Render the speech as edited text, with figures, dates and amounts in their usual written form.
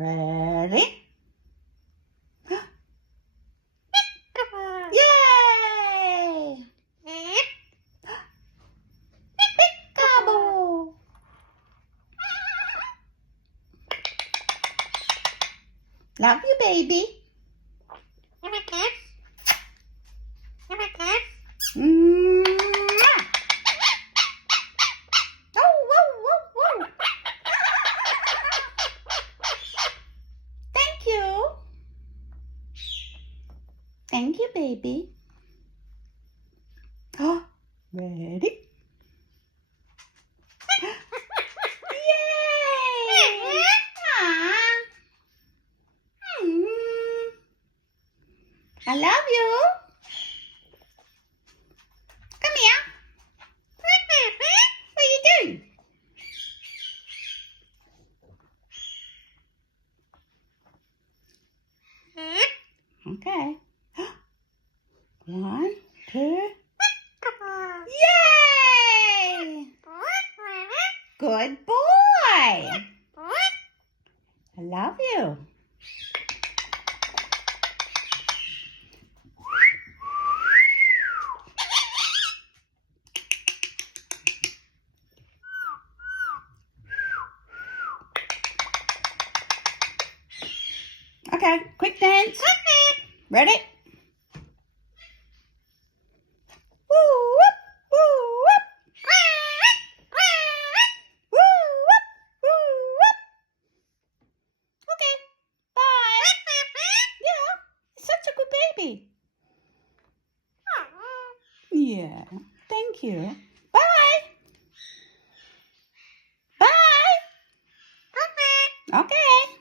Ready? Yay! Peekaboo! Love you, baby. Mwah. Oh, whoa, whoa, whoa. Thank you. Thank you, baby. Oh, ready? Yay! Aw. I love you. Come here. What are you doing? Okay. 1, 2. Yay! Good boy. I love you. Okay, quick dance. Ready? Woo, whoop, woo, whoop. Woo, whoop, woo, whoop. Okay, bye. Yeah, such a good baby. Yeah, thank you. Bye. Bye. Okay.